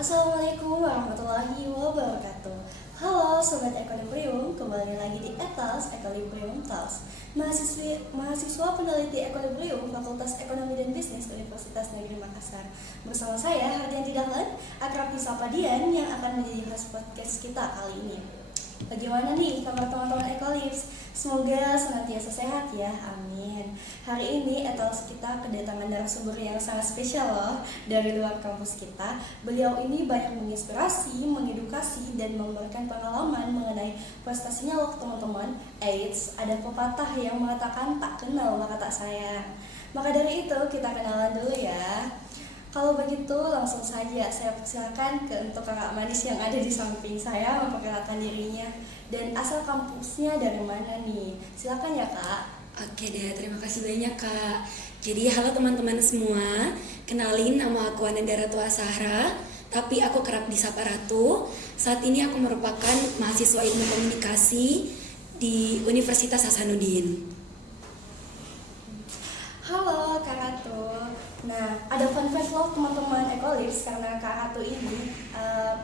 Assalamualaikum warahmatullahi wabarakatuh. Halo Sobat Equilibrium, kembali lagi di ETALS Equilibrium Talks. Mahasiswa peneliti Equilibrium Fakultas Ekonomi dan Bisnis Universitas Negeri Makassar. Bersama saya Hardianti Dahlan, akrab disapa Dian, yang akan menjadi host podcast kita kali ini. Bagaimana nih kabar teman-teman Ecolips? Semoga senantiasa sehat ya, amin. Hari ini Etals kita kedatangan narasumber yang sangat spesial loh dari luar kampus kita. Beliau ini banyak menginspirasi, mengedukasi, dan memberikan pengalaman mengenai prestasinya loh teman-teman. Eits, ada pepatah yang mengatakan tak kenal maka tak sayang. Maka dari itu kita kenalan dulu ya. Kalau begitu langsung saja saya persilakan untuk kakak manis yang ada di samping saya memperkenalkan dirinya dan asal kampusnya dari mana nih. Silakan ya kak. Oke deh, terima kasih banyak kak. Jadi halo teman-teman semua, kenalin nama aku Ananda Ratu Asahra, tapi aku kerap disapa Ratu. Saat ini aku merupakan mahasiswa ilmu komunikasi di Universitas Hasanuddin. Halo Kak Ratu. Nah, ada fun fact loh teman-teman Ecolips karena Kak Ratu ini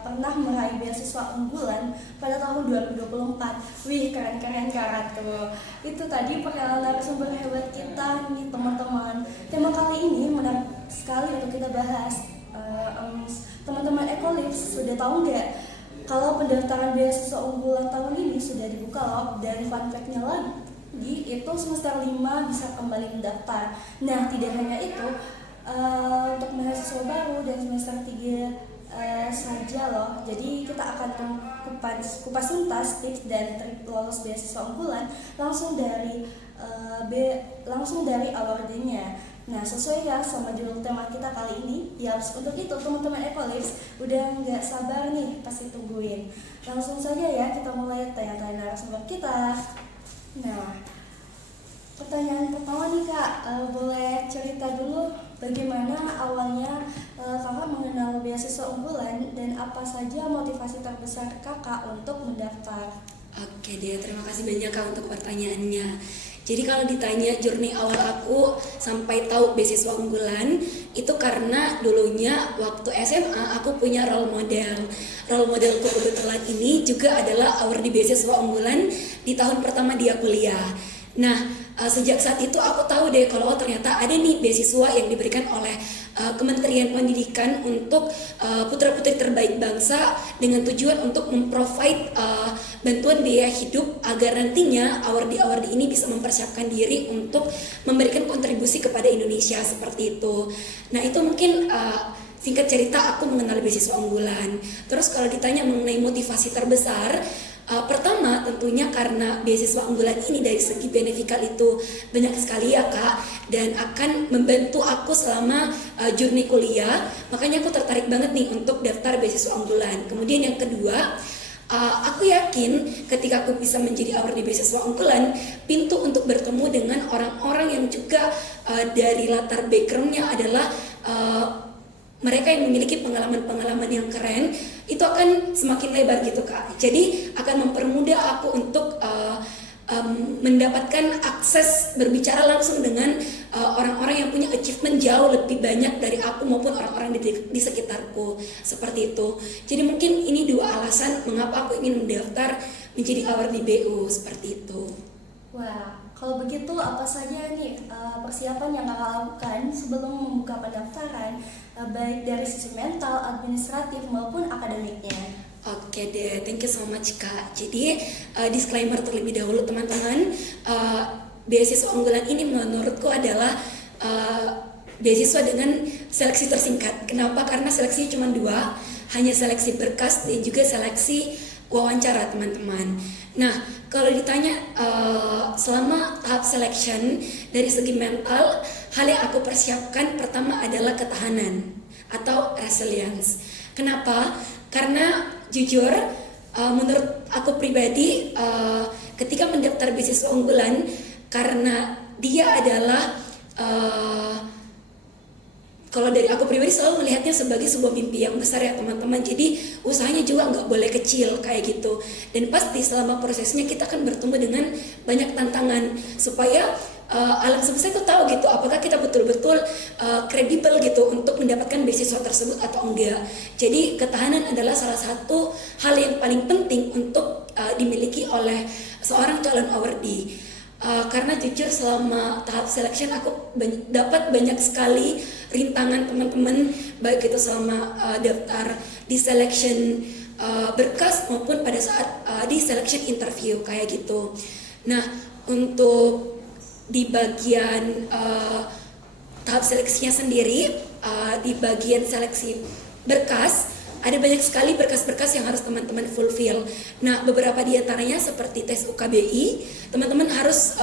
pernah meraih beasiswa unggulan pada tahun 2024. Wih, keren-keren Kak Ratu. Itu tadi perkenalan narasumber hebat kita nih teman-teman. Tema kali ini menarik sekali untuk kita bahas. Teman-teman Ecolips sudah tahu nggak kalau pendaftaran beasiswa unggulan tahun ini sudah dibuka loh, dan fun fact-nya lagi itu semester 5 bisa kembali mendaftar. Nah, tidak hanya itu, untuk mahasiswa baru dan semester 3 saja loh. Jadi kita akan kupas tuntas tips dan trik lolos beasiswa unggulan langsung dari awardnya. Nah, sesuai ya sama judul tema kita kali ini. Yaps, untuk itu teman-teman Ecolips udah nggak sabar nih, pasti tungguin. Langsung saja ya kita mulai tanya-tanya narasumber kita. Nah, pertanyaan pertama nih kak, boleh cerita dulu bagaimana awalnya kakak mengenal beasiswa unggulan dan apa saja motivasi terbesar kakak untuk mendaftar? Oke deh, terima kasih banyak kak untuk pertanyaannya. Jadi kalau ditanya journey awal aku sampai tahu beasiswa unggulan, itu karena dulunya waktu SMA aku punya role model. Role modelku kebetulan ini juga adalah award di beasiswa unggulan di tahun pertama dia kuliah. Nah, sejak saat itu aku tahu deh kalau ternyata ada nih beasiswa yang diberikan oleh Kementerian Pendidikan untuk putra-putri terbaik bangsa dengan tujuan untuk memprovide bantuan biaya hidup agar nantinya award-award ini bisa mempersiapkan diri untuk memberikan kontribusi kepada Indonesia seperti itu. Nah, itu mungkin singkat cerita aku mengenal beasiswa unggulan. Terus kalau ditanya mengenai motivasi terbesar, pertama tentunya karena beasiswa unggulan ini dari segi benefikal itu banyak sekali ya kak, dan akan membantu aku selama journey kuliah. Makanya aku tertarik banget nih untuk daftar beasiswa unggulan. Kemudian yang kedua, aku yakin ketika aku bisa menjadi award di beasiswa unggulan, pintu untuk bertemu dengan orang-orang yang juga dari latar backgroundnya adalah mereka yang memiliki pengalaman-pengalaman yang keren, itu akan semakin lebar gitu kak. Jadi akan mempermudah aku untuk mendapatkan akses berbicara langsung dengan orang-orang yang punya achievement jauh lebih banyak dari aku maupun orang-orang di sekitarku, seperti itu. Jadi mungkin ini dua alasan mengapa aku ingin mendaftar menjadi award di BU, seperti itu. Wah, kalau begitu apa saja nih persiapan yang kakak lakukan sebelum membuka pendaftaran, baik dari sisi mental, administratif maupun akademiknya? Oke deh, thank you so much kak. Jadi disclaimer terlebih dahulu teman-teman, beasiswa unggulan ini menurutku adalah beasiswa dengan seleksi tersingkat. Kenapa? Karena seleksinya cuma 2, hanya seleksi berkas dan juga seleksi wawancara teman-teman. Nah, kalau ditanya selama tahap selection dari segi mental, hal yang aku persiapkan pertama adalah ketahanan atau resilience. Kenapa? Karena jujur menurut aku pribadi ketika mendaftar beasiswa unggulan, karena dia adalah kalau dari aku pribadi selalu melihatnya sebagai sebuah mimpi yang besar ya teman-teman. Jadi usahanya juga nggak boleh kecil kayak gitu. Dan pasti selama prosesnya kita akan bertemu dengan banyak tantangan supaya alam semesta itu tahu gitu apakah kita betul-betul kredibel gitu untuk mendapatkan beasiswa tersebut atau enggak. Jadi ketahanan adalah salah satu hal yang paling penting untuk dimiliki oleh seorang calon awardee. Karena jujur selama tahap selection aku dapat banyak sekali rintangan teman-teman, baik itu selama daftar di selection berkas maupun pada saat di selection interview kayak gitu. Nah, untuk di bagian tahap seleksinya sendiri, di bagian seleksi berkas ada banyak sekali berkas-berkas yang harus teman-teman fulfill. Nah, beberapa di antaranya seperti tes UKBI, teman-teman harus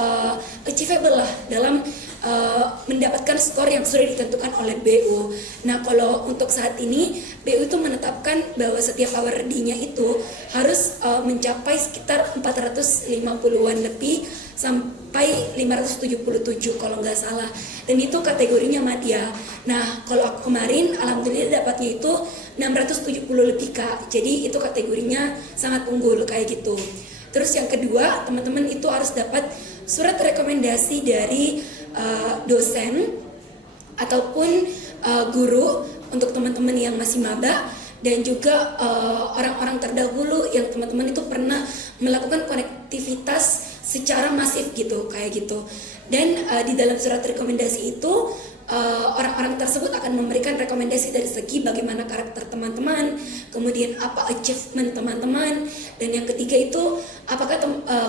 achievable lah dalam mendapatkan skor yang sudah ditentukan oleh BU. Nah, kalau untuk saat ini BU itu menetapkan bahwa setiap awardee-nya itu harus mencapai sekitar 450-an lebih sampai 577 kalau nggak salah, dan itu kategorinya madya. Nah, kalau aku kemarin alhamdulillah dapatnya itu 670 lebih Kak, jadi itu kategorinya sangat unggul kayak gitu. Terus yang kedua, teman-teman itu harus dapat surat rekomendasi dari dosen ataupun guru untuk teman-teman yang masih maba, dan juga orang-orang terdahulu yang teman-teman itu pernah melakukan konektivitas secara masif gitu kayak gitu. Dan di dalam surat rekomendasi itu orang-orang tersebut akan memberikan rekomendasi dari segi bagaimana karakter teman-teman, kemudian apa achievement teman-teman, dan yang ketiga itu apakah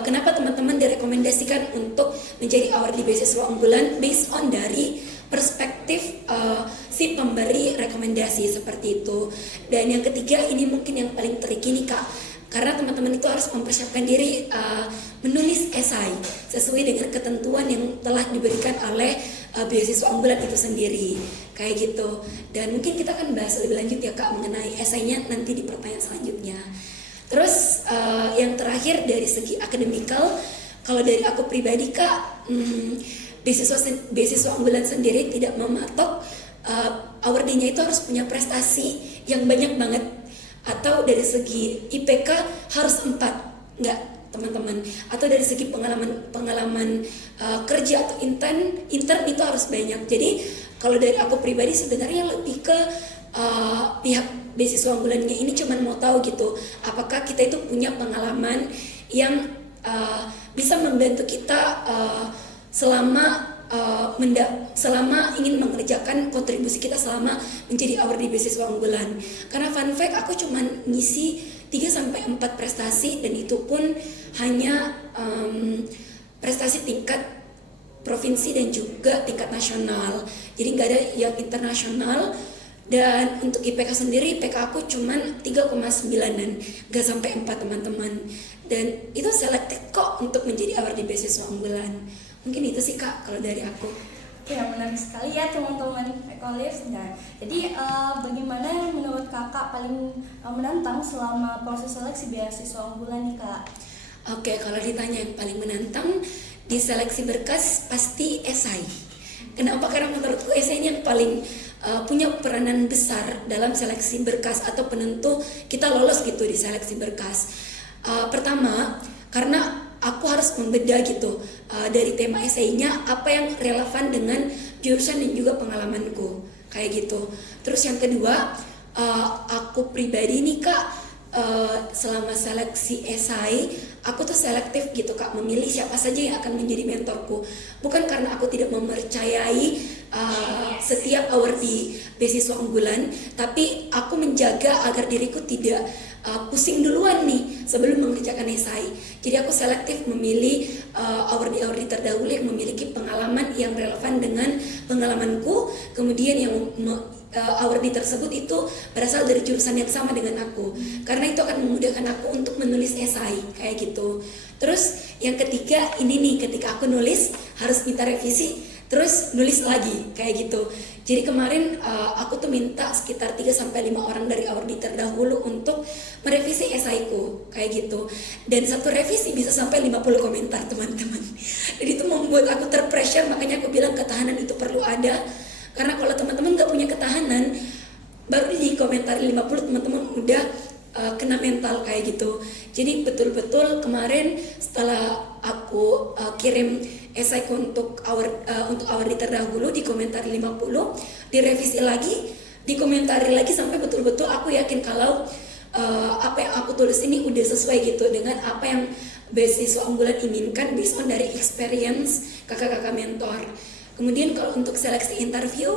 kenapa teman-teman direkomendasikan untuk menjadi awardee beasiswa unggulan based on dari perspektif si pemberi rekomendasi seperti itu. Dan yang ketiga ini mungkin yang paling tricky nih Kak, karena teman-teman itu harus mempersiapkan diri menulis esai sesuai dengan ketentuan yang telah diberikan oleh beasiswa unggulan itu sendiri kayak gitu. Dan mungkin kita akan bahas lebih lanjut ya Kak mengenai esainya nanti di pertanyaan selanjutnya. Terus yang terakhir dari segi akademikal, kalau dari aku pribadi Kak, beasiswa unggulan sendiri tidak mematok awardee-nya itu harus punya prestasi yang banyak banget, atau dari segi IPK harus 4, enggak teman-teman, atau dari segi pengalaman kerja atau intern itu harus banyak. Jadi kalau dari aku pribadi sebenarnya lebih ke pihak beasiswa unggulannya ini cuman mau tahu gitu apakah kita itu punya pengalaman yang bisa membantu kita selama ingin mengerjakan kontribusi kita selama menjadi awardee beasiswa unggulan. Karena fun fact, aku cuman ngisi 3-4 prestasi, dan itu pun hanya prestasi tingkat provinsi dan juga tingkat nasional, jadi nggak ada yang internasional. Dan untuk IPK sendiri, IPK aku cuman 3,9 nggak sampai 4 teman-teman, dan itu selektif kok untuk menjadi awardee beasiswa unggulan. Mungkin itu sih Kak kalau dari aku. Ya, menarik sekali ya teman-teman Ekolivs. Nah, jadi bagaimana menurut kakak paling menantang selama proses seleksi beasiswa unggulan nih Kak? Oke, kalau ditanya yang paling menantang di seleksi berkas pasti esai. Kenapa? Karena menurutku esai ini yang paling punya peranan besar dalam seleksi berkas atau penentu kita lolos gitu di seleksi berkas. Pertama, karena aku harus membedah gitu dari tema esainya apa yang relevan dengan jurusan dan juga pengalamanku kayak gitu. Terus yang kedua, aku pribadi nih Kak, selama seleksi esai aku tuh selektif gitu Kak, memilih siapa saja yang akan menjadi mentorku. Bukan karena aku tidak mempercayai setiap awardee beasiswa unggulan, tapi aku menjaga agar diriku tidak pusing duluan nih sebelum mengerjakan esai. Jadi aku selektif memilih awardee terdahulu yang memiliki pengalaman yang relevan dengan pengalamanku, kemudian yang awardee tersebut itu berasal dari jurusan yang sama dengan aku, karena itu akan memudahkan aku untuk menulis esai kayak gitu. Terus yang ketiga ini nih, ketika aku nulis harus minta revisi terus nulis lagi kayak gitu. Jadi kemarin aku tuh minta sekitar 3-5 orang dari awardee terdahulu untuk merevisi esaiku kayak gitu. Dan satu revisi bisa sampai 50 komentar teman-teman. Jadi itu membuat aku terpressure, makanya aku bilang ketahanan itu perlu ada. Karena kalau teman-teman gak punya ketahanan, baru di komentar 50 teman-teman udah kena mental kayak gitu. Jadi betul-betul kemarin setelah aku kirim esai untuk hour di terdahulu, di komentari 50, direvisi lagi, dikomentari lagi sampai betul-betul aku yakin kalau apa yang aku tulis ini udah sesuai gitu dengan apa yang beasiswa unggulan inginkan based on dari experience kakak-kakak mentor. Kemudian kalau untuk seleksi interview,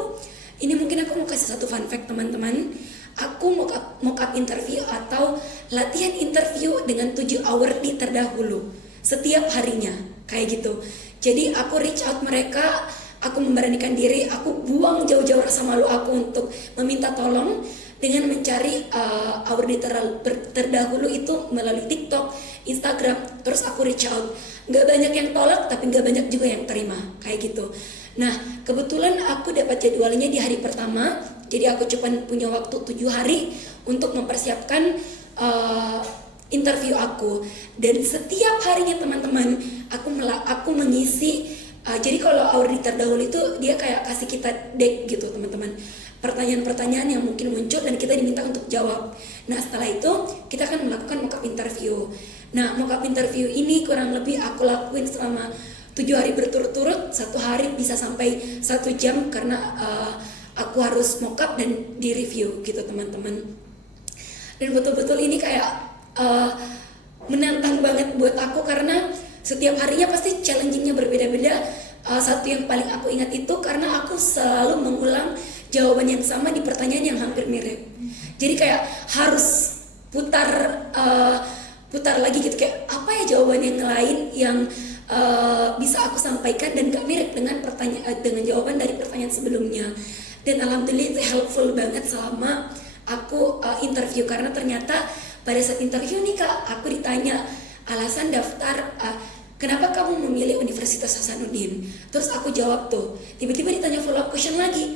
ini mungkin aku mau kasih satu fun fact teman-teman. Aku mock up interview atau latihan interview dengan 7 hour di terdahulu setiap harinya kayak gitu. Jadi aku reach out mereka, aku memberanikan diri, aku buang jauh-jauh rasa malu aku untuk meminta tolong dengan mencari hour di terdahulu itu melalui TikTok, Instagram, terus aku reach out. Gak banyak yang tolak tapi gak banyak juga yang terima kayak gitu. Nah kebetulan aku dapat jadwalnya di hari pertama, jadi aku cuma punya waktu 7 hari untuk mempersiapkan interview aku. Dan setiap harinya teman-teman aku mengisi. Jadi kalau hour di terdahulu itu dia kayak kasih kita deck gitu teman-teman, pertanyaan-pertanyaan yang mungkin muncul dan kita diminta untuk jawab. Nah setelah itu kita akan melakukan mock up interview. Nah mock up interview ini kurang lebih aku lakuin selama 7 hari berturut-turut, 1 hari bisa sampai 1 jam karena aku harus mock up dan di review gitu teman-teman. Dan betul-betul ini kayak menantang banget buat aku karena setiap harinya pasti challengingnya berbeda-beda. Satu yang paling aku ingat itu karena aku selalu mengulang jawaban yang sama di pertanyaan yang hampir mirip. Jadi kayak harus putar lagi gitu, kayak apa ya jawaban yang lain yang bisa aku sampaikan dan gak mirip dengan dengan jawaban dari pertanyaan sebelumnya. Dan alhamdulillah itu helpful banget selama aku interview, karena ternyata pada saat interview nih Kak, aku ditanya alasan daftar kenapa kamu memilih Universitas Hasanuddin. Terus aku jawab tuh, tiba-tiba ditanya follow up question lagi,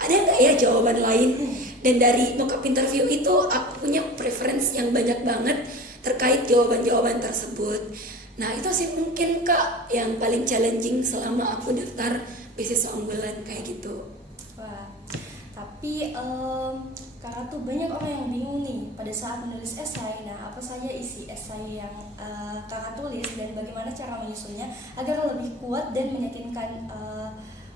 ada nggak ya jawaban lain? Dan dari mock up interview itu aku punya preference yang banyak banget terkait jawaban-jawaban tersebut. Nah itu sih mungkin Kak yang paling challenging selama aku daftar beasiswa unggulan kayak gitu. Wah, tapi karena tuh banyak orang yang bingung nih pada saat menulis esai. Nah, apa saja isi esai yang kakak tulis dan bagaimana cara menyusunnya agar lebih kuat dan meyakinkan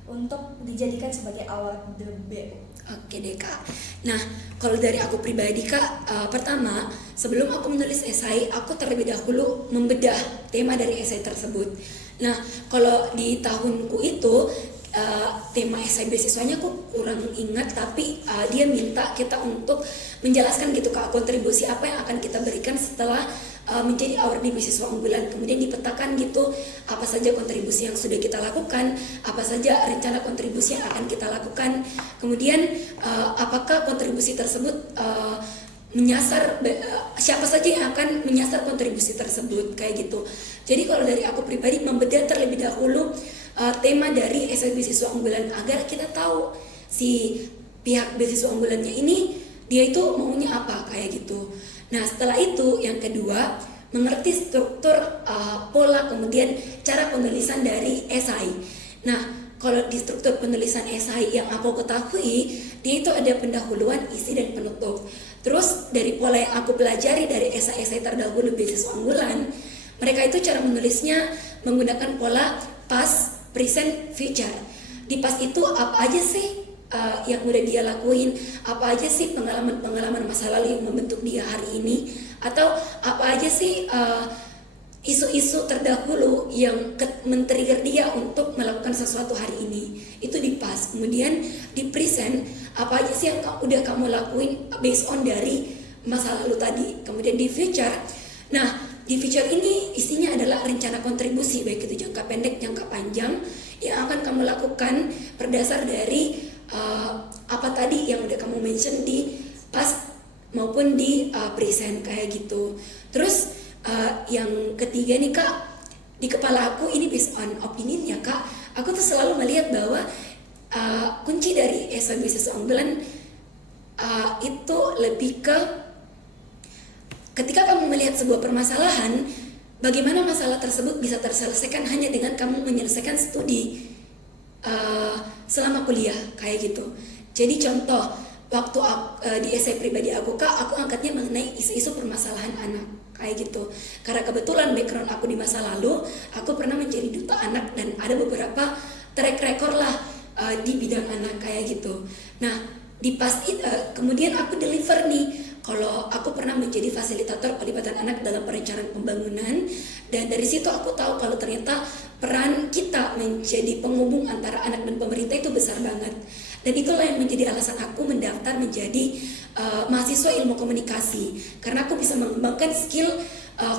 untuk dijadikan sebagai award the BU. Oke deh Kak. Nah kalau dari aku pribadi Kak, pertama sebelum aku menulis esai, aku terlebih dahulu membedah tema dari esai tersebut. Nah kalau di tahunku itu tema esai beasiswanya aku kurang ingat, tapi dia minta kita untuk menjelaskan gitu Kak, kontribusi apa yang akan kita berikan setelah menjadi award di beasiswa unggulan. Kemudian dipetakan gitu apa saja kontribusi yang sudah kita lakukan, apa saja rencana kontribusi yang akan kita lakukan, kemudian apakah kontribusi tersebut menyasar siapa saja yang akan menyasar kontribusi tersebut kayak gitu. Jadi kalau dari aku pribadi membedah terlebih dahulu tema dari esai beasiswa unggulan agar kita tahu si pihak beasiswa unggulannya ini dia itu maunya apa kayak gitu. Nah setelah itu yang kedua, mengerti struktur pola kemudian cara penulisan dari esai. Nah kalau di struktur penulisan esai yang aku ketahui, dia itu ada pendahuluan, isi dan penutup. Terus dari pola yang aku pelajari dari esai-esai terdahulu beasiswa unggulan, mereka itu cara menulisnya menggunakan pola past, present, future. Di past itu apa aja sih yang udah dia lakuin, apa aja sih pengalaman-pengalaman masa lalu yang membentuk dia hari ini, atau apa aja sih isu-isu terdahulu yang men-trigger dia untuk melakukan sesuatu hari ini. Itu di past. Kemudian di present, apa aja sih yang udah kamu lakuin based on dari masa lalu tadi. Kemudian di future, nah di future ini isinya adalah rencana kontribusi, baik itu jangka pendek, jangka panjang, yang akan kamu lakukan berdasar dari apa tadi yang udah kamu mention di past maupun di present kayak gitu. Terus yang ketiga nih Kak, di kepala aku ini based on opinion ya Kak, aku tuh selalu melihat bahwa kunci dari esai beasiswa unggulan itu lebih ke ketika kamu melihat sebuah permasalahan, bagaimana masalah tersebut bisa terselesaikan hanya dengan kamu menyelesaikan studi selama kuliah kayak gitu. Jadi contoh, di essay pribadi aku Kak, aku angkatnya mengenai isu-isu permasalahan anak kayak gitu. Karena kebetulan background aku di masa lalu, aku pernah menjadi duta anak dan ada beberapa track record lah di bidang anak kayak gitu. Nah, kemudian aku deliver nih kalau aku pernah menjadi fasilitator pelibatan anak dalam perencanaan pembangunan, dan dari situ aku tahu kalau ternyata peran kita menjadi penghubung antara anak dan pemerintah itu besar banget. Dan itulah yang menjadi alasan aku mendaftar menjadi mahasiswa ilmu komunikasi, karena aku bisa mengembangkan skill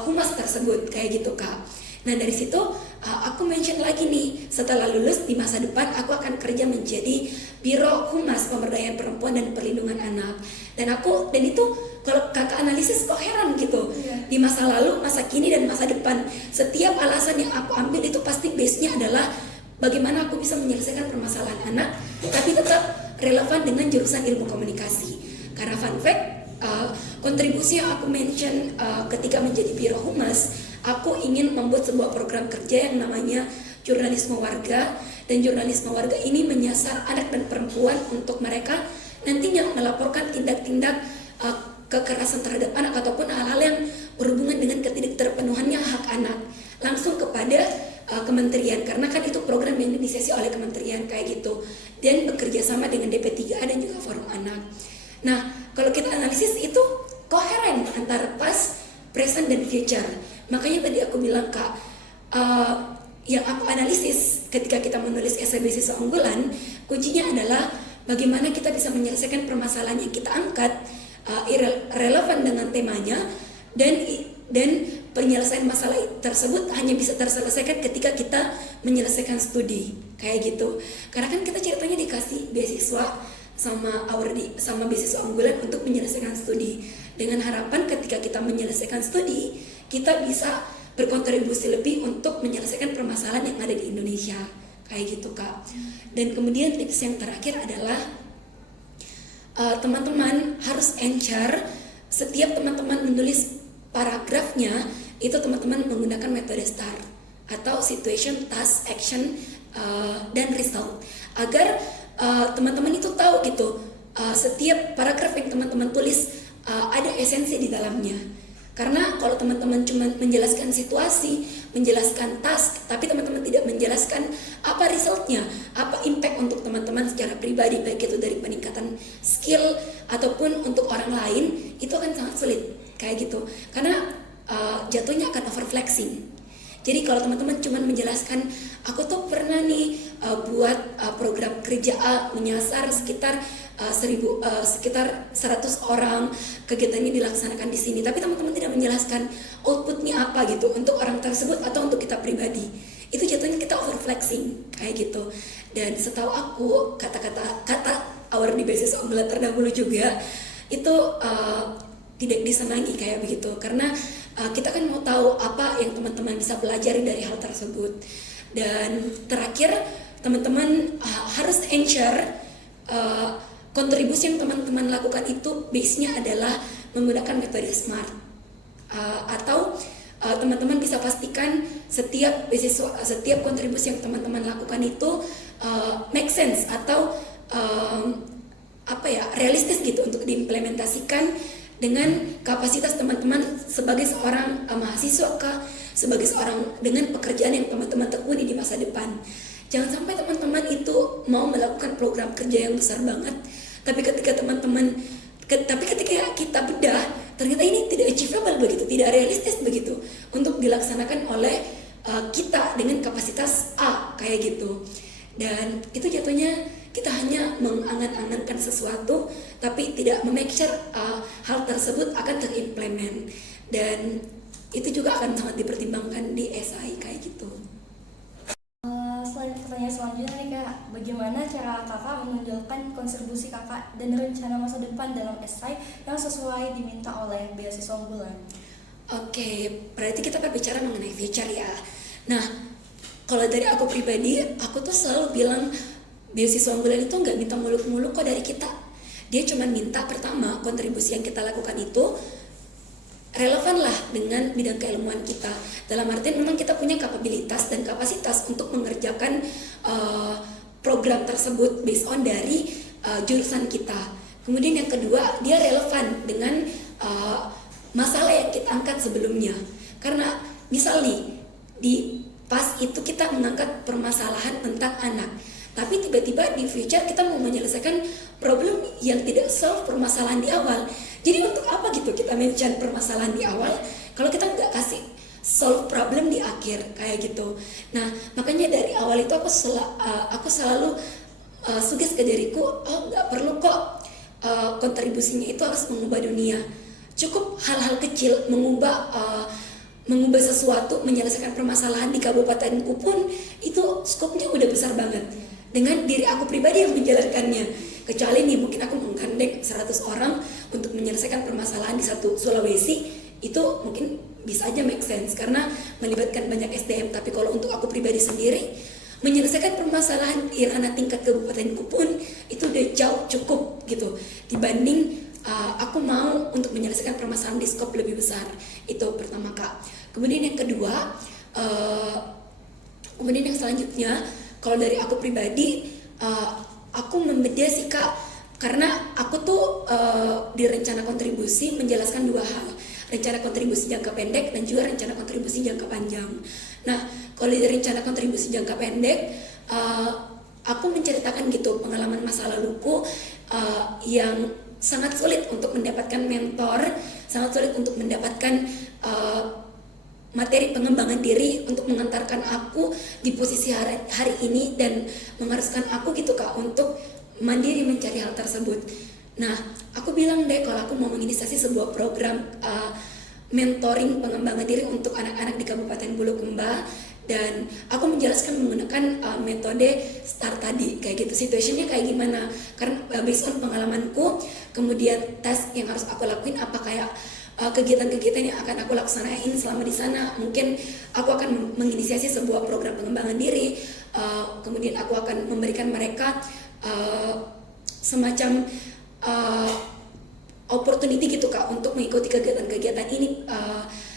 humas tersebut kayak gitu Kak. Nah dari situ aku mention lagi nih, setelah lulus di masa depan aku akan kerja menjadi Biro Humas Pemberdayaan Perempuan dan Perlindungan Anak. Dan itu kalau kakak analisis kok heran gitu, di masa lalu, masa kini, dan masa depan, setiap alasan yang aku ambil itu pasti base-nya adalah bagaimana aku bisa menyelesaikan permasalahan anak tapi tetap relevan dengan jurusan ilmu komunikasi. Karena fun fact, kontribusi yang aku mention ketika menjadi Biro Humas, aku ingin membuat sebuah program kerja yang namanya jurnalisme warga. Dan jurnalisme warga ini menyasar anak dan perempuan untuk mereka nantinya melaporkan tindak-tindak kekerasan terhadap anak ataupun hal-hal yang berhubungan dengan ketidakterpenuhannya hak anak langsung kepada kementerian, karena kan itu program yang diinisiasi oleh kementerian kayak gitu, dan bekerja sama dengan DP3A dan juga Forum Anak. Nah kalau kita analisis itu koheren antara past, present, dan future. Makanya tadi aku bilang Kak, yang aku analisis ketika kita menulis essay beasiswa unggulan, kuncinya adalah bagaimana kita bisa menyelesaikan permasalahan yang kita angkat relevan dengan temanya, dan penyelesaian masalah tersebut hanya bisa terselesaikan ketika kita menyelesaikan studi kayak gitu. Karena kan kita ceritanya dikasih beasiswa sama beasiswa unggulan untuk menyelesaikan studi, dengan harapan ketika kita menyelesaikan studi kita bisa berkontribusi lebih untuk menyelesaikan permasalahan yang ada di Indonesia kayak gitu Kak. Dan kemudian tips yang terakhir adalah teman-teman harus encer. Setiap teman-teman menulis paragrafnya itu teman-teman menggunakan metode STAR atau situation, task, action, dan result, agar teman-teman itu tahu gitu setiap paragraf yang teman-teman tulis ada esensi di dalamnya. Karena kalau teman-teman cuma menjelaskan situasi, menjelaskan task, tapi teman-teman tidak menjelaskan apa resultnya, apa impact untuk teman-teman secara pribadi, baik itu dari peningkatan skill ataupun untuk orang lain, itu akan sangat sulit kayak gitu. Karena jatuhnya akan overflexing. Jadi kalau teman-teman cuma menjelaskan, aku tuh pernah nih buat program kerja A menyasar sekitar 100 orang, kegiatannya dilaksanakan di sini, tapi teman-teman tidak menjelaskan outputnya apa gitu untuk orang tersebut atau untuk kita pribadi, itu jatuhnya kita overflexing kayak gitu. Dan setahu aku kata award di beasiswa unggulan terdahulu juga itu tidak disenangi kayak begitu, karena kita kan mau tahu apa yang teman-teman bisa pelajari dari hal tersebut. Dan terakhir, teman-teman harus ensure kontribusi yang teman-teman lakukan itu base-nya adalah menggunakan metode SMART, atau teman-teman bisa pastikan setiap kontribusi yang teman-teman lakukan itu make sense atau realistis gitu untuk diimplementasikan dengan kapasitas teman-teman sebagai seorang mahasiswa kah, sebagai seorang dengan pekerjaan yang teman-teman tekuni di masa depan. Jangan sampai teman-teman itu mau melakukan program kerja yang besar banget, tapi ketika kita bedah, ternyata ini tidak achievable begitu, tidak realistis begitu untuk dilaksanakan oleh kita dengan kapasitas A kayak gitu. Dan itu jatuhnya kita hanya mengangan-angankan sesuatu tapi tidak memake sure hal tersebut akan terimplement, dan itu juga akan sangat dipertimbangkan di SI kayak gitu. Pertanyaan selanjutnya nih Kak, bagaimana cara kakak menunjukkan kontribusi kakak dan rencana masa depan dalam SI yang sesuai diminta oleh beasiswa unggulan? Oke, berarti kita berbicara mengenai future ya. Nah, kalau dari aku pribadi, aku tuh selalu bilang beasiswa unggulan itu nggak minta muluk-muluk kok dari kita. Dia cuma minta pertama kontribusi yang kita lakukan itu relevan lah dengan bidang keilmuan kita. Dalam artian memang kita punya kapabilitas dan kapasitas untuk mengerjakan program tersebut based on dari jurusan kita. Kemudian yang kedua, dia relevan dengan masalah yang kita angkat sebelumnya. Karena misal nih, di pas itu kita mengangkat permasalahan tentang anak, tapi tiba-tiba di future kita mau menyelesaikan problem yang tidak solve permasalahan di awal. Jadi untuk apa gitu kita mention permasalahan di awal kalau kita nggak kasih solve problem di akhir kayak gitu. Nah makanya dari awal itu aku selalu suges ke diriku, nggak perlu kok kontribusinya itu harus mengubah dunia. Cukup hal-hal kecil mengubah sesuatu, menyelesaikan permasalahan di kabupatenku pun itu skopnya udah besar banget dengan diri aku pribadi yang menjalankannya. Kecuali nih mungkin aku menggandeng 100 orang untuk menyelesaikan permasalahan di satu Sulawesi, itu mungkin bisa aja make sense karena melibatkan banyak SDM. Tapi kalau untuk aku pribadi sendiri, menyelesaikan permasalahan di ranah tingkat kabupatenku pun itu udah jauh cukup gitu dibanding aku mau untuk menyelesaikan permasalahan di skop lebih besar. Itu pertama Kak. Kemudian yang kedua, kemudian yang selanjutnya, kalau dari aku pribadi, aku membeda sih Kak, karena aku tuh di rencana kontribusi menjelaskan dua hal, rencana kontribusi jangka pendek dan juga rencana kontribusi jangka panjang. Nah, kalau di rencana kontribusi jangka pendek, aku menceritakan gitu pengalaman masa laluku yang sangat sulit untuk mendapatkan mentor, sangat sulit untuk mendapatkan materi pengembangan diri untuk mengantarkan aku di posisi hari ini dan mengharuskan aku gitu Kak untuk mandiri mencari hal tersebut. Nah, aku bilang deh kalau aku mau menginisiasi sebuah program mentoring pengembangan diri untuk anak-anak di Kabupaten Bulukumba, dan aku menjelaskan menggunakan metode STAR tadi kayak gitu. Situationnya kayak gimana, karena based on pengalamanku, kemudian tes yang harus aku lakuin apa kayak kegiatan-kegiatan yang akan aku laksanain selama di sana. Mungkin aku akan menginisiasi sebuah program pengembangan diri, kemudian aku akan memberikan mereka semacam opportunity gitu Kak untuk mengikuti kegiatan-kegiatan ini,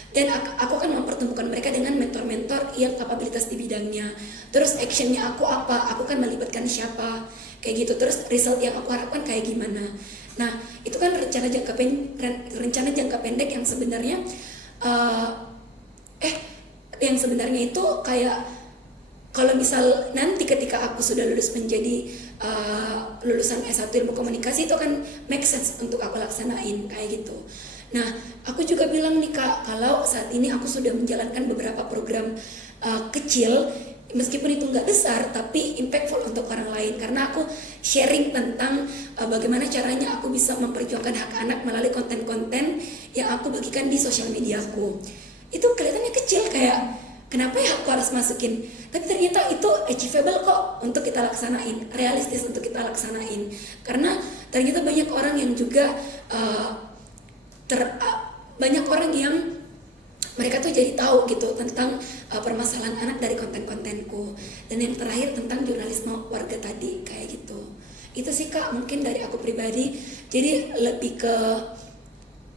dan aku akan mempertemukan mereka dengan mentor-mentor yang kapabilitas di bidangnya. Terus actionnya aku apa, aku akan melibatkan siapa kayak gitu. Terus result yang aku harapkan kayak gimana. Nah itu kan rencana jangka pendek yang sebenarnya yang sebenarnya itu kayak kalau misal nanti ketika aku sudah lulus menjadi lulusan S1 Ilmu Komunikasi, itu akan make sense untuk aku laksanain kayak gitu. Nah, aku juga bilang nih Kak, kalau saat ini aku sudah menjalankan beberapa program kecil, meskipun itu nggak besar, tapi impactful untuk orang lain. Karena aku sharing tentang bagaimana caranya aku bisa memperjuangkan hak anak melalui konten-konten yang aku bagikan di sosial media aku. Itu kelihatannya kecil, kayak kenapa ya aku harus masukin? Tapi ternyata itu achievable kok untuk kita laksanain, realistis untuk kita laksanain. Karena ternyata banyak orang yang juga banyak orang yang mereka tuh jadi tahu gitu tentang permasalahan anak dari konten-kontenku. Dan yang terakhir tentang jurnalisme warga tadi kayak gitu. Itu sih Kak mungkin dari aku pribadi. Jadi lebih ke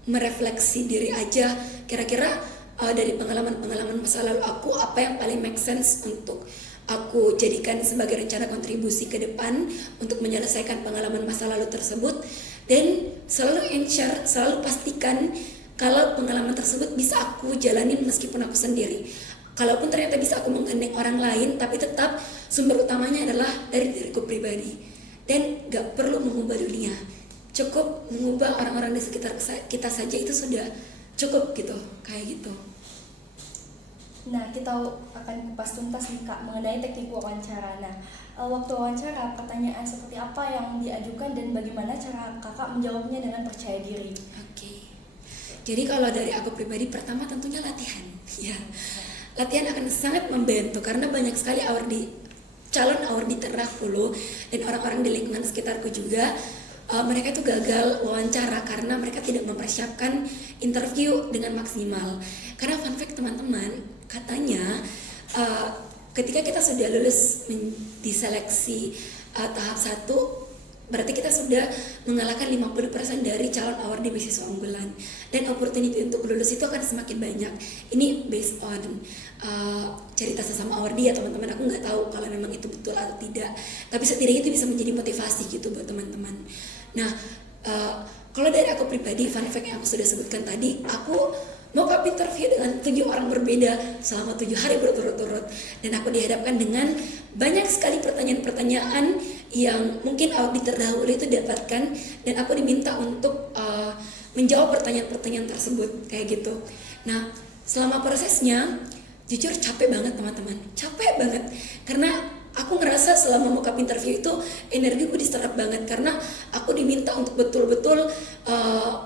merefleksi diri aja, kira-kira dari pengalaman-pengalaman masa lalu aku apa yang paling make sense untuk aku jadikan sebagai rencana kontribusi ke depan untuk menyelesaikan pengalaman masa lalu tersebut. Dan selalu ensure, selalu pastikan kalau pengalaman tersebut bisa aku jalanin meskipun aku sendiri. Kalaupun ternyata bisa aku menggandeng orang lain, tapi tetap sumber utamanya adalah dari diriku pribadi. Dan gak perlu mengubah dunia, cukup mengubah orang-orang di sekitar kita saja itu sudah cukup gitu, kayak gitu. Nah, kita akan kupas tuntas nih Kak mengenai teknik wawancara. Nah, waktu wawancara, pertanyaan seperti apa yang diajukan dan bagaimana cara Kakak menjawabnya dengan percaya diri? Oke. Jadi kalau dari aku pribadi, pertama tentunya latihan. Ya, latihan akan sangat membantu karena banyak sekali calon awardi terdahulu dan orang-orang di lingkungan sekitarku juga. Mereka itu gagal wawancara karena mereka tidak mempersiapkan interview dengan maksimal. Karena fun fact teman-teman, katanya ketika kita sudah lulus diseleksi tahap 1, berarti kita sudah mengalahkan 50% dari calon award di beasiswa unggulan. Dan opportunity untuk lulus itu akan semakin banyak. Ini based on cerita sesama awardee ya teman-teman. Aku nggak tahu kalau memang itu betul atau tidak. Tapi setidaknya itu bisa menjadi motivasi gitu buat teman-teman. Nah, Kalau dari aku pribadi, fun fact yang aku sudah sebutkan tadi, aku mau interview dengan 7 orang berbeda selama 7 hari berturut-turut, dan aku dihadapkan dengan banyak sekali pertanyaan-pertanyaan yang mungkin audit terdahulu itu dapatkan, dan aku diminta untuk menjawab pertanyaan-pertanyaan tersebut kayak gitu. Nah, selama prosesnya jujur capek banget teman-teman, capek banget karena aku ngerasa selama mock up interview itu energiku diserap banget, karena aku diminta untuk betul-betul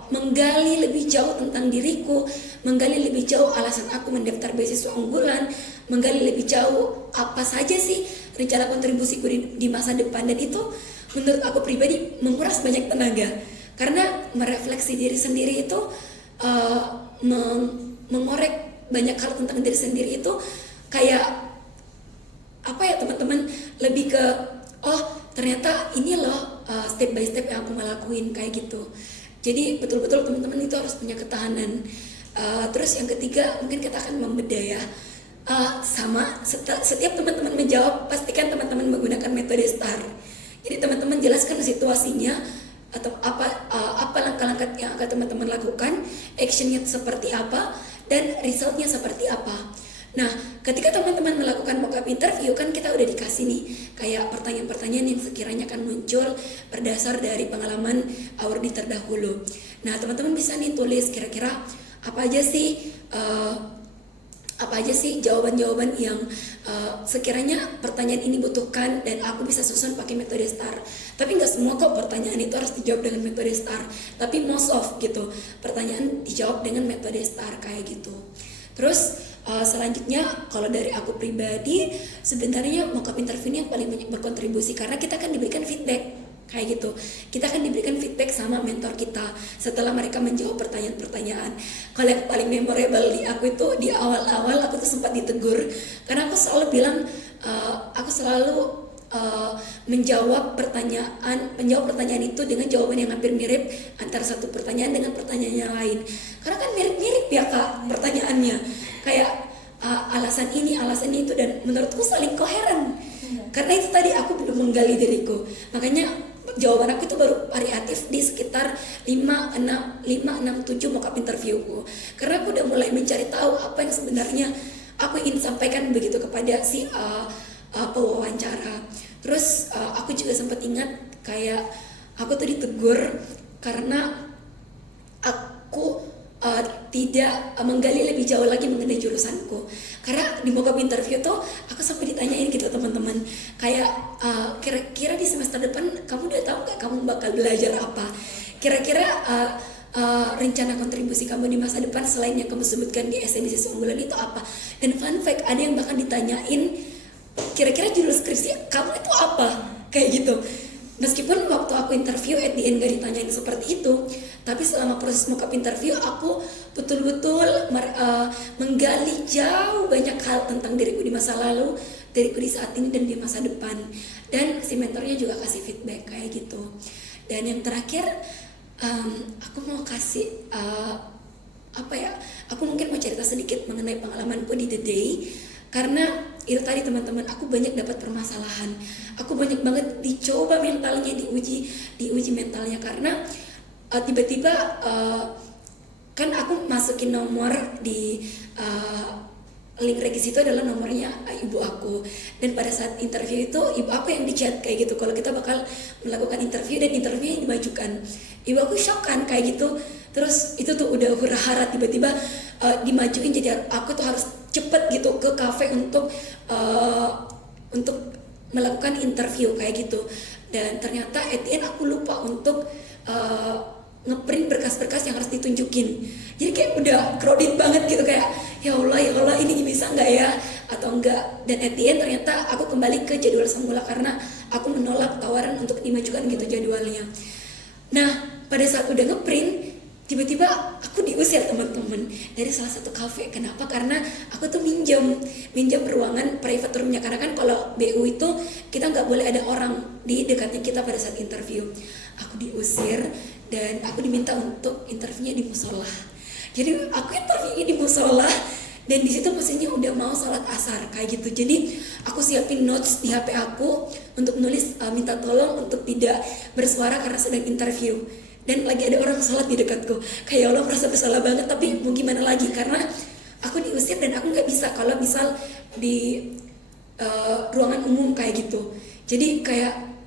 menggali lebih jauh tentang diriku, menggali lebih jauh alasan aku mendaftar beasiswa unggulan, menggali lebih jauh apa saja sih rencana kontribusiku di masa depan, dan itu menurut aku pribadi menguras banyak tenaga, karena merefleksi diri sendiri itu mengorek banyak hal tentang diri sendiri itu kayak apa ya teman-teman, lebih ke ternyata ini loh step by step yang aku ngelakuin kayak gitu. Jadi betul-betul teman-teman itu harus punya ketahanan. Terus yang ketiga mungkin kita akan membedah ya. Sama setiap teman-teman menjawab, pastikan teman-teman menggunakan metode STAR. Jadi teman-teman jelaskan situasinya atau apa langkah-langkah yang akan teman-teman lakukan, actionnya seperti apa, dan resultnya seperti apa. Nah, ketika teman-teman melakukan mock up interview kan kita udah dikasih nih kayak pertanyaan-pertanyaan yang sekiranya akan muncul berdasar dari pengalaman audit terdahulu. Nah, teman-teman bisa nih tulis kira-kira apa aja sih jawaban-jawaban yang sekiranya pertanyaan ini butuhkan dan aku bisa susun pakai metode STAR. Tapi nggak semua kok pertanyaan itu harus dijawab dengan metode STAR, tapi most of gitu pertanyaan dijawab dengan metode STAR kayak gitu. Terus selanjutnya kalau dari aku pribadi sebenarnya mock up interview ini yang paling banyak berkontribusi karena kita akan diberikan feedback kayak gitu. Kita akan diberikan feedback sama mentor kita setelah mereka menjawab pertanyaan-pertanyaan. Kalau yang paling memorable di aku itu di awal-awal aku tuh sempat ditegur karena aku selalu bilang menjawab pertanyaan itu dengan jawaban yang hampir mirip antara satu pertanyaan dengan pertanyaan yang lain. Karena kan mirip-mirip ya Kak pertanyaannya. Kayak alasan ini itu, dan menurutku saling koheren. Karena itu tadi aku belum menggali diriku. Makanya jawaban aku itu baru variatif di sekitar 5, 6, 7 mock up interviewku. Karena aku udah mulai mencari tahu apa yang sebenarnya aku ingin sampaikan begitu kepada si pewawancara. Terus aku juga sempat ingat kayak aku tuh ditegur karena aku tidak menggali lebih jauh lagi mengenai jurusanku. Karena di mock up interview tuh aku sampai ditanyain gitu teman-teman, kayak kira-kira di semester depan kamu udah tahu nggak kamu bakal belajar apa? Kira-kira rencana kontribusi kamu di masa depan selain yang kamu sebutkan di beasiswa unggulan itu apa? Dan fun fact, ada yang bahkan ditanyain kira-kira judul skripsi kamu itu apa? Kayak gitu. Meskipun waktu aku interview at the end gak ditanyain seperti itu, tapi selama proses mock up interview aku betul-betul menggali jauh banyak hal tentang diriku di masa lalu, diriku di saat ini dan di masa depan. Dan si mentornya juga kasih feedback kayak gitu. Dan yang terakhir aku mau kasih aku mungkin mau cerita sedikit mengenai pengalamanku di The Day. Karena itu tadi teman-teman, aku banyak dapat permasalahan, aku banyak banget dicoba mentalnya, diuji mentalnya karena tiba-tiba kan aku masukin nomor di link regis itu adalah nomornya ibu aku, dan pada saat interview itu ibu aku yang di-chat kayak gitu kalau kita bakal melakukan interview dan interviewnya dimajukan. Ibu aku shock kan kayak gitu, terus itu tuh udah hura-hara tiba-tiba dimajuin, jadi aku tuh harus cepet gitu ke cafe untuk melakukan interview kayak gitu. Dan ternyata at the end aku lupa untuk ngeprint berkas-berkas yang harus ditunjukin. Jadi kayak udah crowded banget gitu, kayak ya Allah ini bisa nggak ya atau enggak. Dan at the end ternyata aku kembali ke jadwal semula karena aku menolak tawaran untuk dimajukan gitu jadwalnya. Nah pada saat udah ngeprint tiba-tiba aku diusir teman-teman dari salah satu kafe. Kenapa? Karena aku tuh minjam ruangan private roomnya, karena kan kalau BU itu kita nggak boleh ada orang di dekatnya kita pada saat interview. Aku diusir dan aku diminta untuk interviewnya di musola. Jadi aku interviewnya di musola dan di situ posisinya udah mau sholat asar kayak gitu. Jadi aku siapin notes di HP aku untuk nulis minta tolong untuk tidak bersuara karena sedang interview. dan lagi ada orang sholat di dekatku. Kayak ya Allah, merasa bersalah banget, tapi mau gimana lagi, karena aku diusir dan aku nggak bisa kalau misal di ruangan umum kayak gitu. Jadi kayak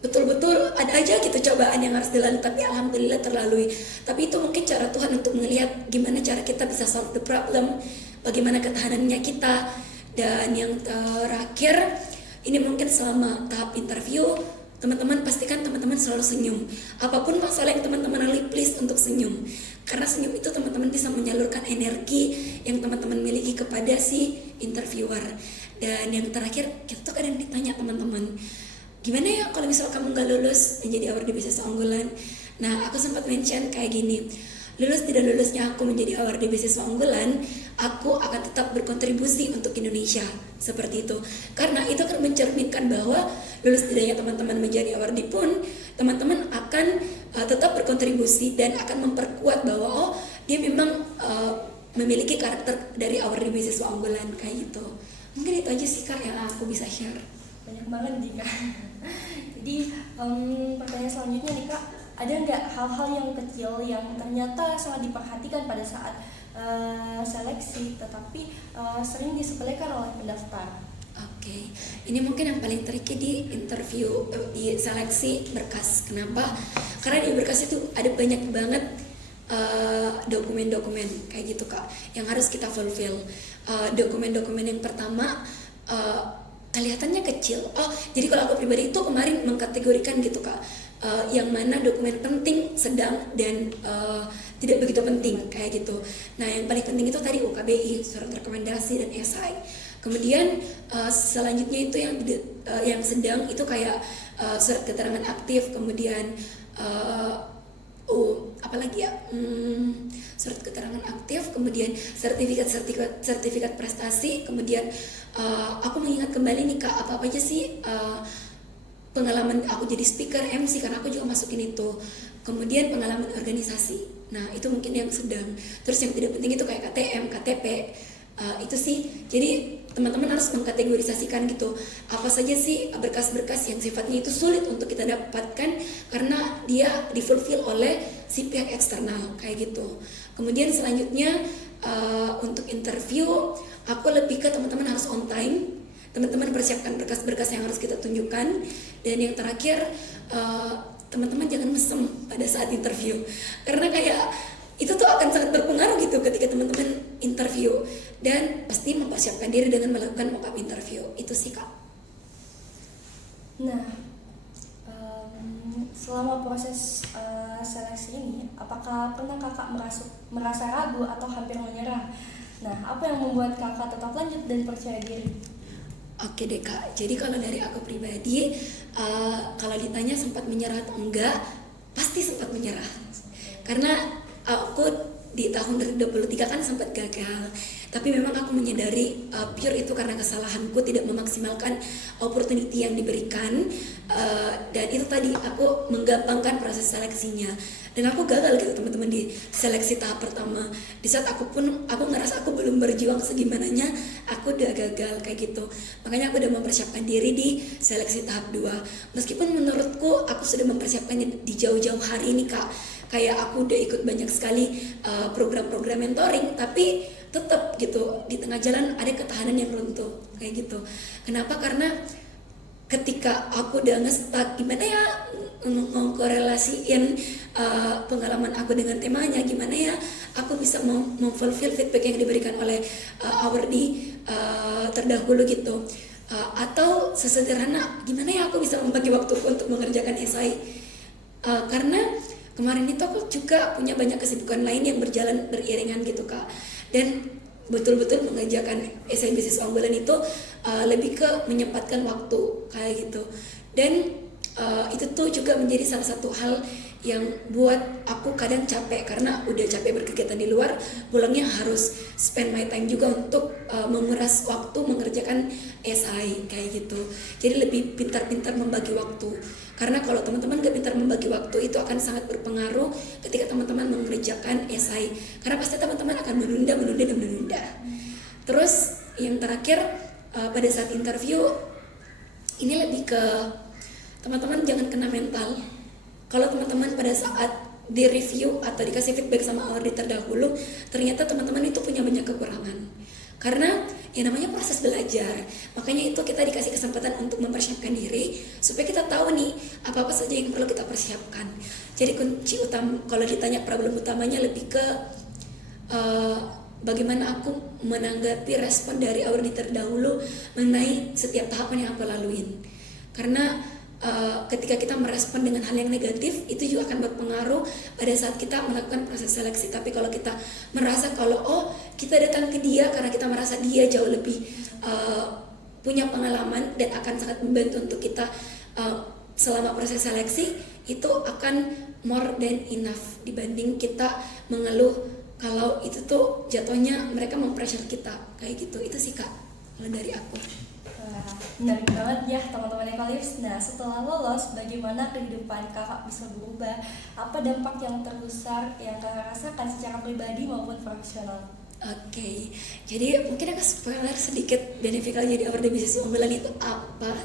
betul-betul ada aja gitu cobaan yang harus dilalui, tapi alhamdulillah terlalui. Tapi itu mungkin cara Tuhan untuk melihat gimana cara kita bisa solve the problem, bagaimana ketahanannya kita. Dan yang terakhir, ini mungkin selama tahap interview, teman-teman pastikan teman-teman selalu senyum. Apapun masalah yang teman-teman lalui, please untuk senyum. Karena senyum itu teman-teman bisa menyalurkan energi yang teman-teman miliki kepada si interviewer. Dan yang terakhir, kita tuh kadang ditanya teman-teman, gimana ya kalau misal kamu gak lulus menjadi award di beasiswa unggulan? Nah, aku sempat mention kayak gini, lulus tidak lulusnya aku menjadi award di beasiswa unggulan, aku akan tetap berkontribusi untuk Indonesia, seperti itu. Karena itu akan mencerminkan bahwa lulus tidaknya teman-teman menjadi awardee pun, teman-teman akan tetap berkontribusi dan akan memperkuat bahwa oh, dia memang memiliki karakter dari awardee beasiswa unggulan kayak gitu. Mungkin itu aja sih Kak yang aku bisa share. Banyak banget nih Kak. Jadi pertanyaan selanjutnya nih Kak, ada nggak hal-hal yang kecil yang ternyata sangat diperhatikan pada saat seleksi tetapi sering disepelekan oleh pendaftar? Oke, ini mungkin yang paling tricky di interview, di seleksi berkas. Kenapa? Karena di berkas itu ada banyak banget dokumen-dokumen kayak gitu Kak, yang harus kita fulfill. Dokumen-dokumen yang pertama kelihatannya kecil. Oh, jadi kalau aku pribadi itu kemarin mengkategorikan gitu Kak, yang mana dokumen penting, sedang, dan tidak begitu penting kayak gitu. Nah, yang paling penting itu tadi UKBI, surat rekomendasi dan esai. Kemudian selanjutnya itu yang sedang itu kayak surat keterangan aktif, kemudian apalagi ya, surat keterangan aktif, kemudian sertifikat prestasi, kemudian aku mengingat kembali nih Kak, apa aja sih pengalaman aku jadi speaker, MC, karena aku juga masukin itu. Kemudian pengalaman organisasi, nah itu mungkin yang sedang. Terus yang tidak penting itu kayak KTM, KTP, itu sih. Jadi teman-teman harus mengkategorisasikan gitu, apa saja sih berkas-berkas yang sifatnya itu sulit untuk kita dapatkan karena dia difulfill oleh si pihak eksternal kayak gitu. Kemudian selanjutnya untuk interview, aku lebih ke teman-teman harus on time. Teman-teman persiapkan berkas-berkas yang harus kita tunjukkan. Dan yang terakhir, teman-teman jangan mesem pada saat interview, karena kayak itu tuh akan sangat berpengaruh gitu ketika teman-teman interview. Dan pasti mempersiapkan diri dengan melakukan mock-up interview. Itu sih Kak. Nah, selama proses seleksi ini, apakah pernah kakak merasa ragu atau hampir menyerah? Nah, apa yang membuat kakak tetap lanjut dan percaya diri? Oke deh Kak, jadi kalau dari aku pribadi, kalau ditanya sempat menyerah atau enggak, pasti sempat menyerah. Karena aku di tahun 2023 kan sempat gagal. Tapi memang aku menyadari pure itu karena kesalahanku tidak memaksimalkan opportunity yang diberikan, dan itu tadi aku menggampangkan proses seleksinya. Dan aku gagal gitu teman-teman di seleksi tahap pertama. Di saat aku ngerasa aku belum berjuang segimananya, aku udah gagal kayak gitu. Makanya aku udah mempersiapkan diri di seleksi tahap 2. Meskipun menurutku aku sudah mempersiapkannya di jauh-jauh hari ini Kak. Kayak aku udah ikut banyak sekali program-program mentoring, tapi tetap gitu di tengah jalan ada ketahanan yang runtuh kayak gitu. Kenapa? Karena ketika aku udah nge-stuck, gimana ya mengkorelasiin pengalaman aku dengan temanya, gimana ya aku bisa memfulfill feedback yang diberikan oleh awardee terdahulu gitu, atau sesederhana gimana ya aku bisa membagi waktu untuk mengerjakan esai, karena kemarin itu aku juga punya banyak kesibukan lain yang berjalan beriringan gitu Kak. Dan betul-betul mengerjakan esai beasiswa unggulan itu lebih ke menyempatkan waktu kayak gitu. Dan itu tuh juga menjadi salah satu hal yang buat aku kadang capek, karena udah capek berkegiatan di luar, pulangnya harus spend my time juga untuk menguras waktu mengerjakan esai kayak gitu. Jadi lebih pintar-pintar membagi waktu, karena kalau teman-teman gak pintar membagi waktu itu akan sangat berpengaruh ketika teman-teman mengerjakan esai, karena pasti teman-teman akan menunda. Terus yang terakhir, pada saat interview ini lebih ke teman-teman jangan kena mental. kalau teman-teman pada saat di review atau dikasih feedback sama awardee terdahulu, ternyata teman-teman itu punya banyak kekurangan. Karena yang namanya proses belajar, makanya itu kita dikasih kesempatan untuk mempersiapkan diri supaya kita tahu nih apa-apa saja yang perlu kita persiapkan. Jadi kunci utama, kalau ditanya problem utamanya lebih ke bagaimana aku menanggapi respon dari awardee terdahulu mengenai setiap tahapan yang aku laluin. Karena ketika kita merespon dengan hal yang negatif, itu juga akan berpengaruh pada saat kita melakukan proses seleksi. Tapi kalau kita merasa kalau kita datang ke dia karena kita merasa dia jauh lebih punya pengalaman dan akan sangat membantu untuk kita selama proses seleksi, itu akan more than enough dibanding kita mengeluh kalau itu tuh jatuhnya mereka mempressure kita kayak gitu. Itu sih Kak kalau dari aku. Wah, menarik banget ya teman-teman Ekolips. Nah, setelah lolos, bagaimana kehidupan kakak bisa berubah? Apa dampak yang terbesar yang kakak rasakan secara pribadi maupun profesional? Oke, jadi mungkin aku spoiler sedikit benefit kalau jadi awardee beasiswa unggulan itu apa.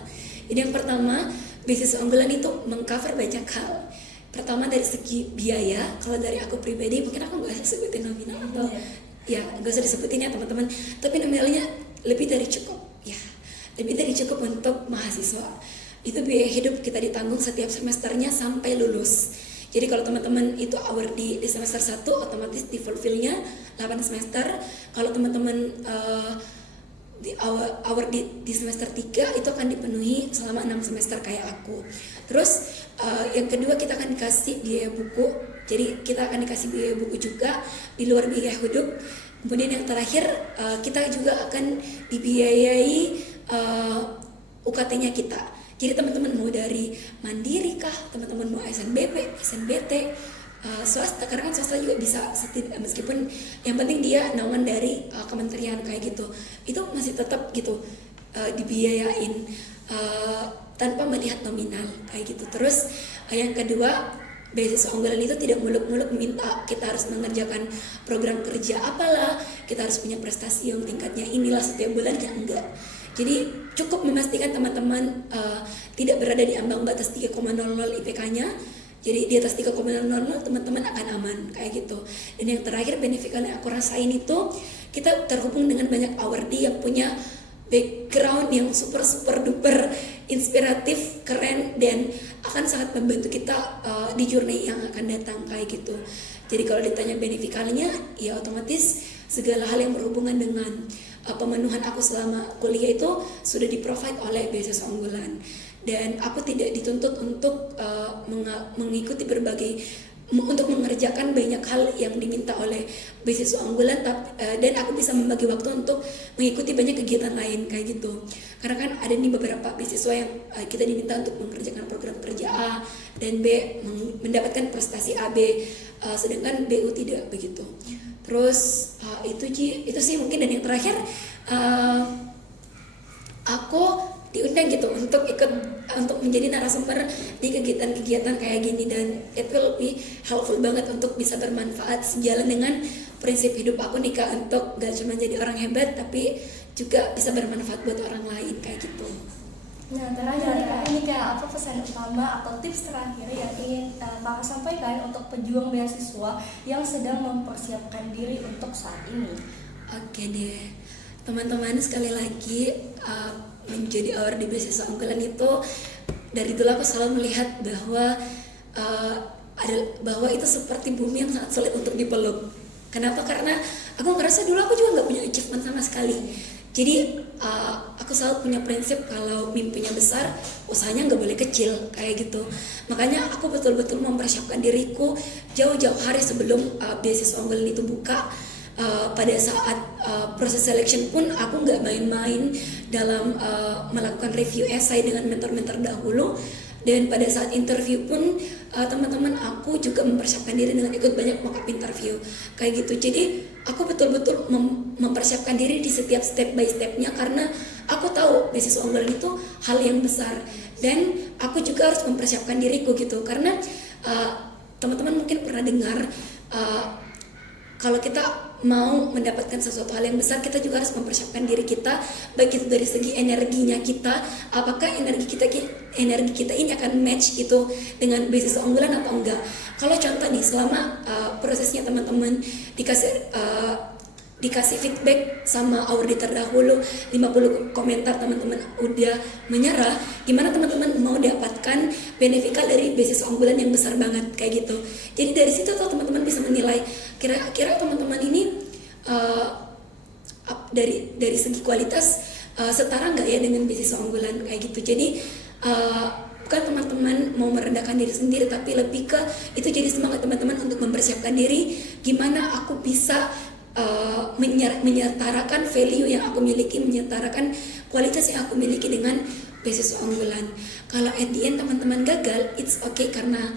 Jadi yang pertama, beasiswa unggulan itu mengcover banyak hal. Pertama dari segi biaya, kalau dari aku pribadi mungkin aku nggak usah sebutin nominal atau ya nggak usah disebutin ya teman-teman. Tapi nominalnya lebih dari cukup ya. Lebih dari cukup untuk mahasiswa. Itu biaya hidup kita ditanggung setiap semesternya sampai lulus. Jadi kalau teman-teman itu awardee di semester 1, otomatis di fulfill-nya 8 semester. Kalau teman-teman awardee di semester 3 itu akan dipenuhi selama 6 semester kayak aku. Terus yang kedua kita akan dikasih biaya buku. Jadi kita akan dikasih biaya buku juga di luar biaya hidup. Kemudian yang terakhir kita juga akan dibiayai UKT-nya kita. Jadi teman-teman mau dari mandiri kah, teman-teman mau SNBP, SNBT, swasta, karena kan swasta juga bisa meskipun yang penting dia naungan dari kementerian kayak gitu, itu masih tetap gitu dibiayain tanpa melihat nominal kayak gitu. Terus yang kedua, beasiswa unggulan itu tidak muluk-muluk minta kita harus mengerjakan program kerja apalah, kita harus punya prestasi yang tingkatnya inilah setiap bulan, ya enggak. Jadi cukup memastikan teman-teman tidak berada di ambang batas 3,00 IPK-nya. Jadi di atas 3,00 teman-teman akan aman kayak gitu. Dan yang terakhir benefit yang aku rasain itu kita terhubung dengan banyak awardee yang punya background yang super duper inspiratif, keren, dan akan sangat membantu kita di journey yang akan datang kayak gitu. Jadi kalau ditanya benefikalnya, ya otomatis segala hal yang berhubungan dengan pemenuhan aku selama kuliah itu sudah di-provide oleh beasiswa unggulan. Dan aku tidak dituntut untuk mengikuti untuk mengerjakan banyak hal yang diminta oleh beasiswa unggulan, dan aku bisa membagi waktu untuk mengikuti banyak kegiatan lain kayak gitu. Karena kan ada nih beberapa beasiswa yang kita diminta untuk mengerjakan program kerja A dan B, mendapatkan prestasi A, B, sedangkan BU tidak begitu. Terus itu sih mungkin. Dan yang terakhir aku diundang gitu untuk ikut untuk menjadi narasumber di kegiatan-kegiatan kayak gini, dan it will be helpful banget untuk bisa bermanfaat sejalan dengan prinsip hidup aku nih Kak, untuk gak cuma jadi orang hebat tapi juga bisa bermanfaat buat orang lain kayak gitu. Nah, terakhir ini Kak, apa pesan utama atau tips terakhir yang ingin Kakak sampaikan untuk pejuang beasiswa yang sedang mempersiapkan diri untuk saat ini? Oke deh, teman-teman, sekali lagi menjadi awardee beasiswa unggulan itu dari dulu aku selalu melihat bahwa itu seperti bumi yang sangat sulit untuk dipeluk. Kenapa? Karena aku ngerasa dulu aku juga nggak punya achievement sama sekali. Jadi aku selalu punya prinsip kalau mimpinya besar, usahanya nggak boleh kecil kayak gitu. Makanya aku betul-betul mempersiapkan diriku jauh-jauh hari sebelum beasiswa unggulan itu buka. Pada saat proses selection pun aku nggak main-main dalam melakukan review essay dengan mentor-mentor dahulu. Dan pada saat interview pun teman-teman aku juga mempersiapkan diri dengan ikut banyak mock-up interview kayak gitu. Jadi aku betul-betul mempersiapkan diri di setiap step by stepnya, karena aku tahu beasiswa unggulan itu hal yang besar, dan aku juga harus mempersiapkan diriku gitu. Karena teman-teman mungkin pernah dengar kalau kita mau mendapatkan sesuatu hal yang besar, kita juga harus mempersiapkan diri kita, baik itu dari segi energinya kita, apakah energi kita ini akan match gitu dengan beasiswa unggulan atau enggak. Kalau contoh nih, selama prosesnya teman-teman dikasih feedback sama auditor terdahulu, 50 komentar teman-teman udah menyerah, gimana teman-teman mau dapatkan benefit dari beasiswa unggulan yang besar banget kayak gitu. Jadi dari situ tuh teman-teman bisa menilai kira-kira teman-teman ini dari segi kualitas setara nggak ya dengan beasiswa unggulan kayak gitu. Jadi bukan teman-teman mau merendahkan diri sendiri, tapi lebih ke itu jadi semangat teman-teman untuk mempersiapkan diri, gimana aku bisa menyetarakan value yang aku miliki, menyetarakan kualitas yang aku miliki dengan beasiswa unggulan. Kalau at the end teman-teman gagal, it's okay, karena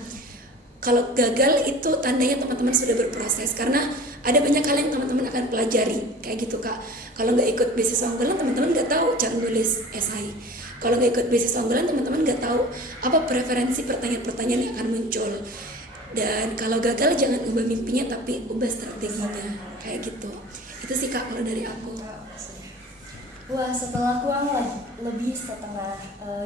kalau gagal itu tandanya teman-teman sudah berproses, karena ada banyak hal yang teman-teman akan pelajari kayak gitu Kak. Kalau nggak ikut beasiswa unggulan, teman-teman nggak tahu cara nulis esai. Kalau nggak ikut beasiswa unggulan, teman-teman nggak tahu apa preferensi pertanyaan-pertanyaan yang akan muncul. Dan kalau gagal, jangan ubah mimpinya, tapi ubah strateginya kayak gitu. Itu sih Kak kalau dari aku. Wah, setelah kurang lebih setengah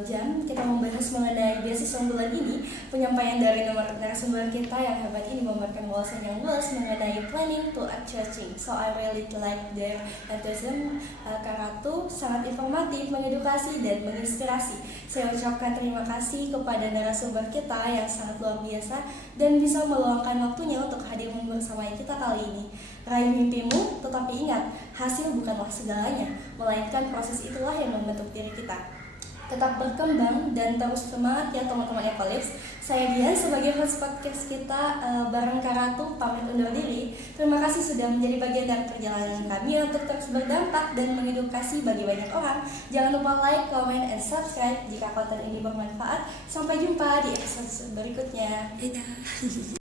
jam kita membahas mengenai beasiswa unggulan ini, penyampaian dari nomor narasumber kita yang hebat ini memberikan wawasan yang luas mengenai planning to achieving. So I really like their enthusiasm. Kak Ratu sangat informatif, mengedukasi dan menginspirasi. Saya ucapkan terima kasih kepada narasumber kita yang sangat luar biasa dan bisa meluangkan waktunya untuk hadir bersama kita kali ini. Raih mimpimu, tetapi ingat, hasil bukanlah segalanya, melainkan proses itulah yang membentuk diri kita. Tetap berkembang dan terus semangat ya teman-teman Ecolips. Saya Dian sebagai host podcast kita bareng Kak Ratu pamit undur diri. Terima kasih sudah menjadi bagian dari perjalanan kami untuk terus berdampak dan mengedukasi bagi banyak orang. Jangan lupa like, comment, and subscribe jika konten ini bermanfaat. Sampai jumpa di episode berikutnya. Dadah.